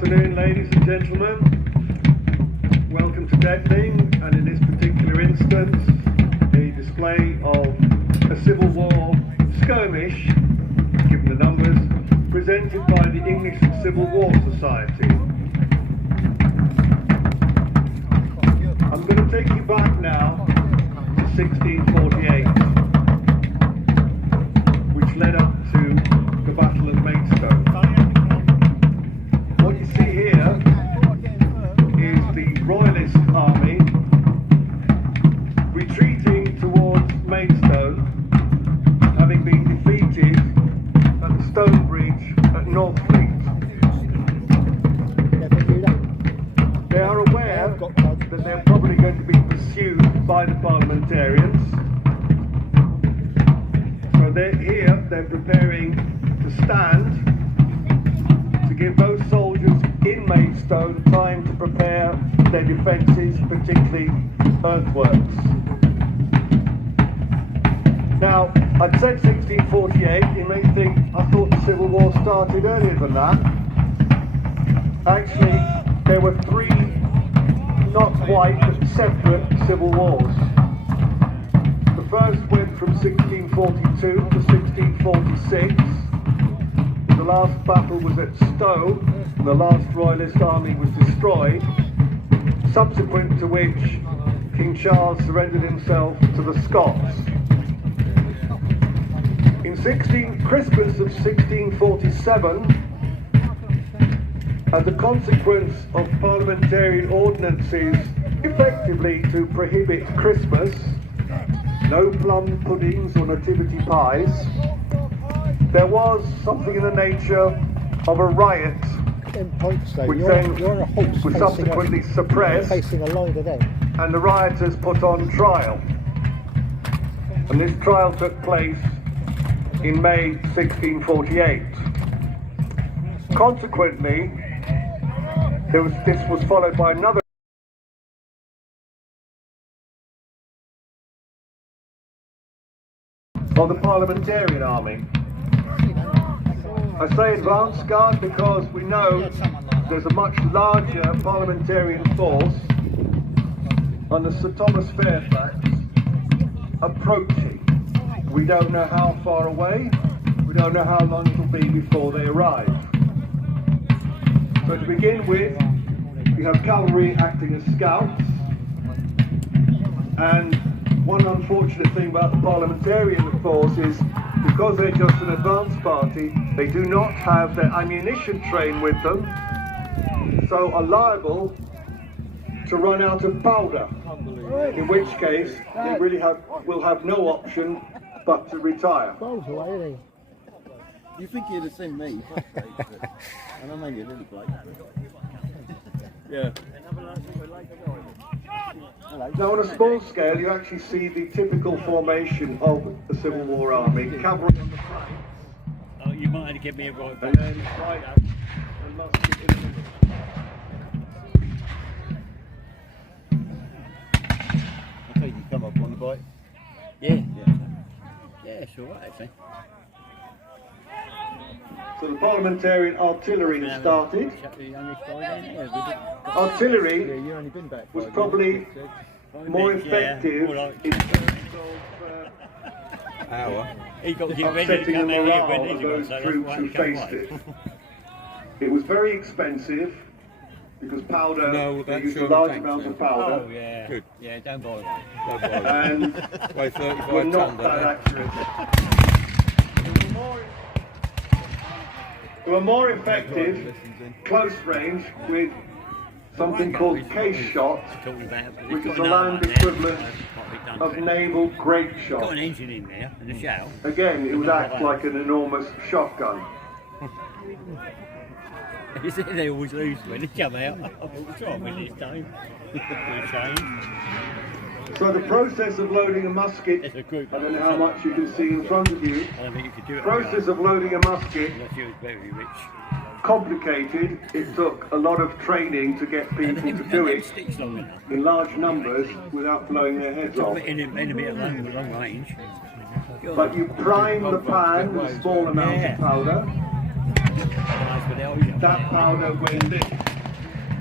afternoon, ladies and gentlemen. Welcome to Detling, and in this particular instance, a display of a Civil War skirmish, given the numbers, presented by the English Civil War Society. I'm going to take you back now to 1648, which led up to the Battle of Maidstone. What you see here is the Royalist army retreating towards Maidstone, having been defeated at the Stone Bridge at Northfleet. They are aware that they're probably going to be pursued by the parliamentarians. So they're preparing to stand to give those soldiers in Maidstone time to prepare their defences, particularly earthworks. Now, I'd said 1648, you may think I thought the Civil War started earlier than that. Actually, there were three not quite separate civil wars. The first went from 1642 to 1646. The last battle was at Stowe, and the last Royalist army was destroyed, subsequent to which King Charles surrendered himself to the Scots. In Christmas of 1647, as a consequence of parliamentarian ordinances effectively to prohibit Christmas, no plum puddings or nativity pies, there was something in the nature of a riot, which then was subsequently suppressed, and the rioters put on trial. And this trial took place in May 1648. Consequently, this was followed by another of the parliamentarian army. I say advance guard because we know there's a much larger parliamentarian force under Sir Thomas Fairfax approaching. We don't know how far away, we don't know how long it'll be before they arrive. So to begin with, we have cavalry acting as scouts, and one unfortunate thing about the parliamentarian force is because they're just an advance party, they do not have their ammunition train with them, so are liable to run out of powder, in which case they really will have no option but to retire. You think you'd have seen me? And I made you a little bloke. Yeah. Now, on a small scale, you actually see the typical formation of the Civil War army. Cavalry on the flank. Oh, you might have to give me a right and then right up and musket in the middle. I think you come up on the bike. Yeah. Yeah, it's alright actually. So the parliamentarian artillery has started. Artillery was probably more effective in terms of upsetting the morale of those troops who faced it. It was very expensive because powder, they used a large amount of powder. Oh yeah, good. Yeah, don't bother. And were not that accurate. They were more effective close range with something called case shot, which is the land equivalent of naval grape shot. Got an engine in there and a shell. Again, it would act like an enormous shotgun. They always lose when they come out. I'll try with this time. So the process of loading a musket, I don't know how much you can see in front of you, the process of loading a musket, complicated. It took a lot of training to get people to do it in large numbers without blowing their heads off. But you prime the pan with a small amount of powder. that powder, when lit,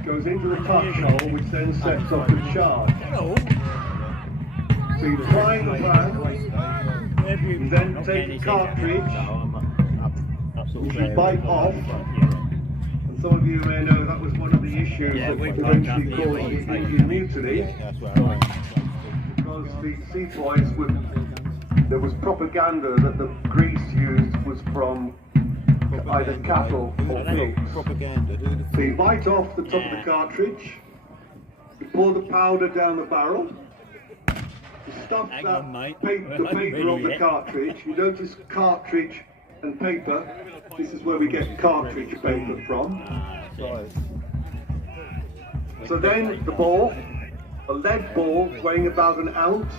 goes into the touch hole, which then sets off the charge. So you prime the pan, you then take the cartridge, which you bite off. And some of you may know that was one of the issues that eventually caused the engine mutiny, because the sepoys would, there was propaganda that the grease used was from either cattle or pigs. So you bite off the top of the cartridge, you pour the powder down the barrel, you stuff the paper on the cartridge. You notice cartridge and paper. This is where we get cartridge paper from. So then the ball, a lead ball weighing about an ounce,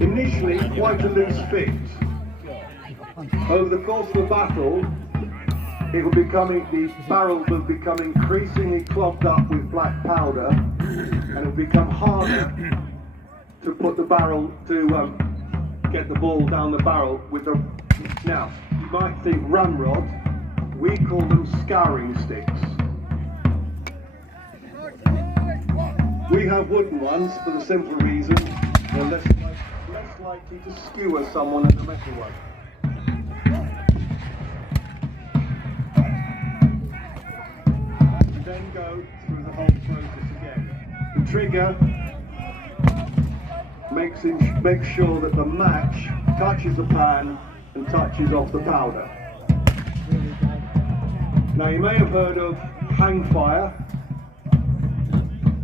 initially quite a loose fit. Over the course of the battle, the barrel will become increasingly clogged up with black powder, and it will become harder to put the barrel, to get the ball down the barrel with the, now, you might think ramrod, we call them scouring sticks. We have wooden ones for the simple reason they're less likely to skewer someone than a metal one. And then go through the whole process again. The trigger makes sure that the match touches the pan and touches off the powder. Now you may have heard of hang fire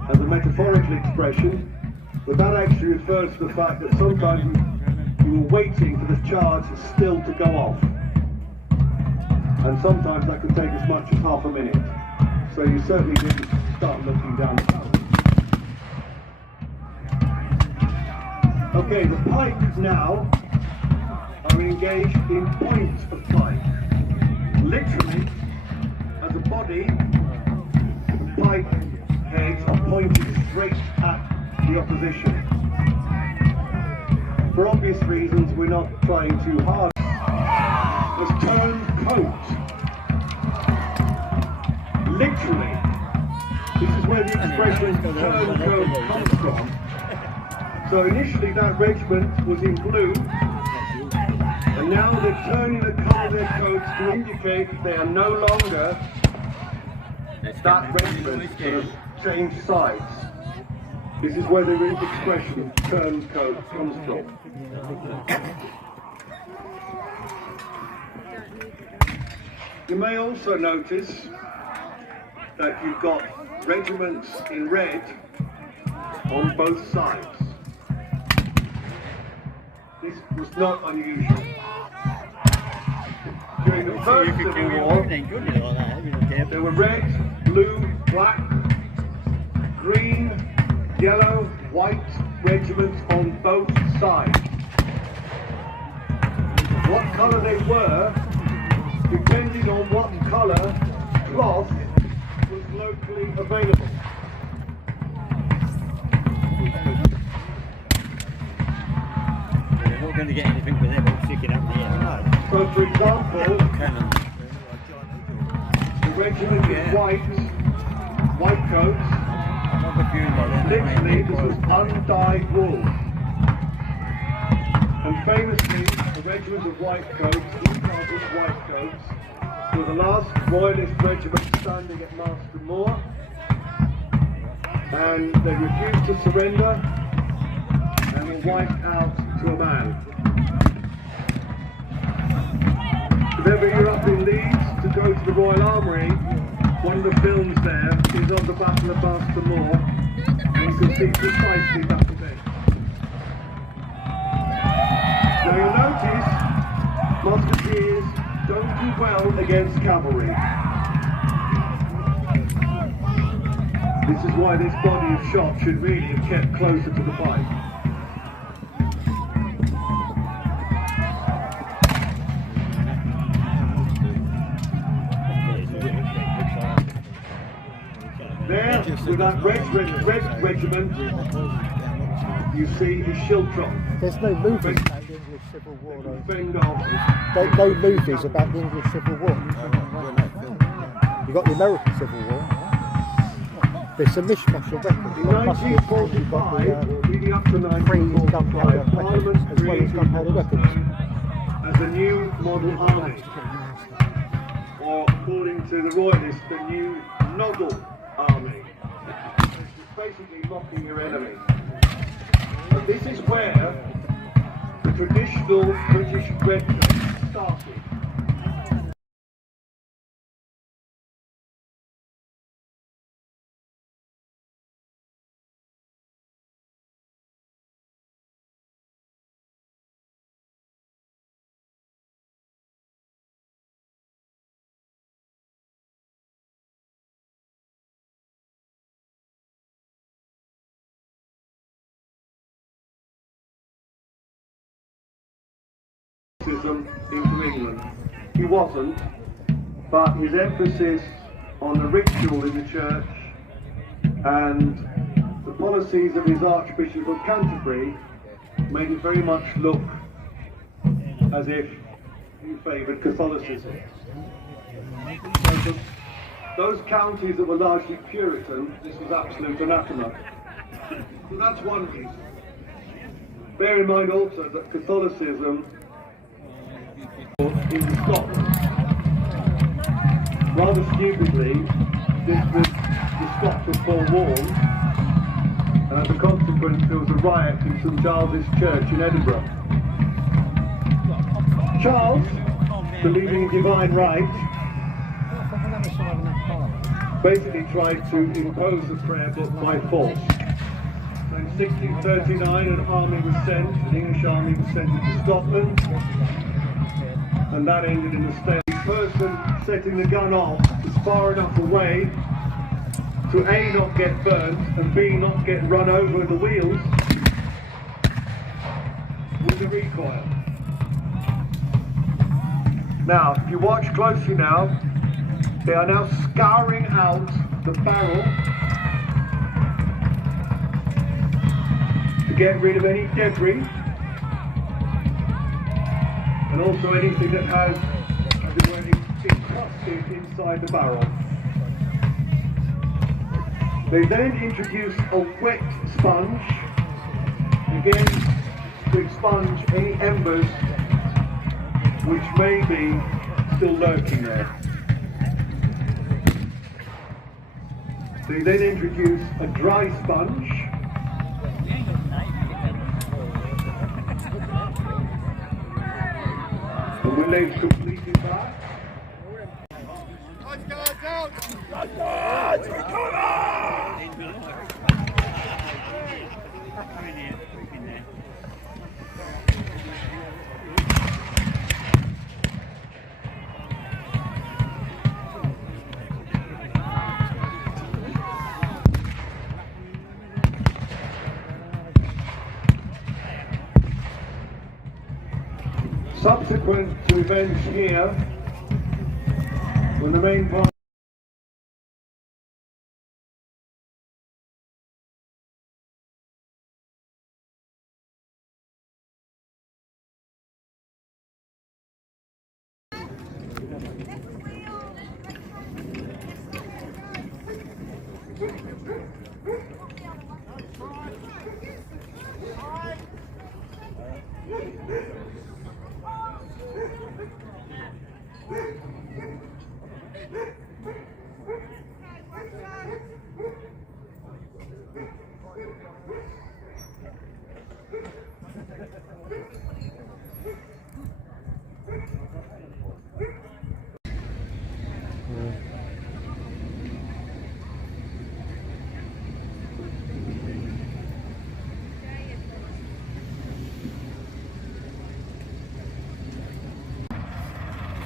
as a metaphorical expression, but that actually refers to the fact that sometimes you were waiting for the charge still to go off, and sometimes that could take as much as half a minute. So you certainly didn't start looking down the barrel. Okay, the pipes now are engaged in point of pipe. Literally, as a body, the pipe heads are pointed straight at the opposition. For obvious reasons, we're not trying too hard. There's turncoat. Literally, this is where the expression turncoat comes from. So initially that regiment was in blue, and now they're turning the colour of their coats to indicate that they are no longer that regiment, that have changed sides. This is where the expression turncoat comes from. You may also notice that you've got regiments in red on both sides. This was not unusual. During the First Civil War, there were red, blue, black, green, yellow, white regiments on both sides. What colour they were depended on what colour cloth was locally available. We're not going to get anything with them all sticking up the air. So, for example, the regiment with white coats, literally this was undyed wool. And famously, the regiment of white coats, these white coats, were the last royalist regiment standing at Master Moor, and they refused to surrender and were wiped out to a man. If ever you're up in Leeds to go to the Royal Armoury, one of the films there is of the Battle of Master Moor, and you can see precisely that event. Now you'll notice musketeers don't do well against cavalry. This is why this body of shot should really have kept closer to the fight. There, with that red regiment, you see his Shiltron. There's no movies about the English Civil War though. Fend off. No movies about the English Civil War. You've got the American Civil War. There's a mishmash of weapons. In 1945, leading up to gunpowder 1945, weapons Parliament as well as created gunpowder what's weapons. known as a new model army, or according to the Royalists, the new Nodal army. It's basically mocking your enemy. But this is where the traditional British regiment started. Into England. He wasn't, but his emphasis on the ritual in the church and the policies of his Archbishop of Canterbury made it very much look as if he favoured Catholicism. So those counties that were largely Puritan, this was absolute anathema. So that's one reason. Bear in mind also that Catholicism in Scotland. Rather stupidly, the Scots were forewarned, and as a consequence there was a riot in St Giles's Church in Edinburgh. Charles, believing in divine right, basically tried to impose the prayer book by force. So in 1639 an army was sent, an English army was sent into Scotland, and that ended in a stalemate. The person setting the gun off is far enough away to A, not get burnt, and B, not get run over the wheels with the recoil. Now, if you watch closely now, they are now scouring out the barrel to get rid of any debris, and also anything that has, as it were, encrusted inside the barrel. They then introduce a wet sponge, again to expunge any embers which may be still lurking there. They then introduce a dry sponge, and when they've completed that, subsequent to events here, when the main part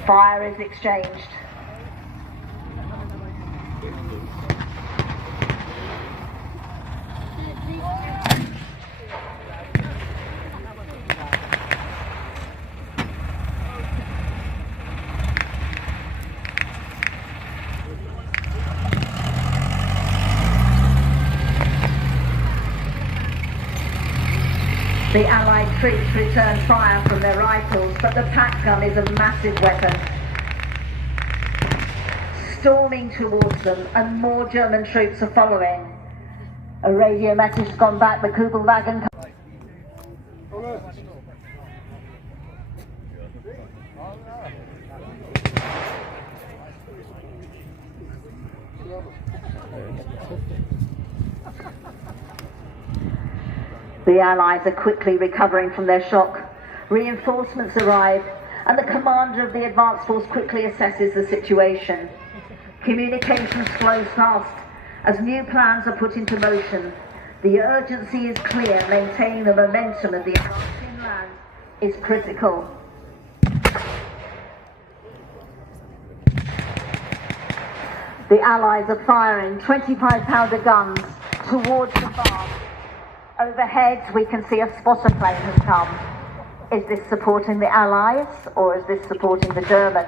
fire is exchanged. The Allied troops return fire from their rifles, but the pack gun is a massive weapon. storming towards them, and more German troops are following. A radio message has gone back, the Kugelwagen. The Allies are quickly recovering from their shock. Reinforcements arrive, and the commander of the advance force quickly assesses the situation. Communications flows fast as new plans are put into motion. The urgency is clear. Maintaining the momentum of the advance inland is critical. The Allies are firing 25-pounder guns towards the farm. Overhead, we can see a spotter plane has come. Is this supporting the Allies, or is this supporting the Germans?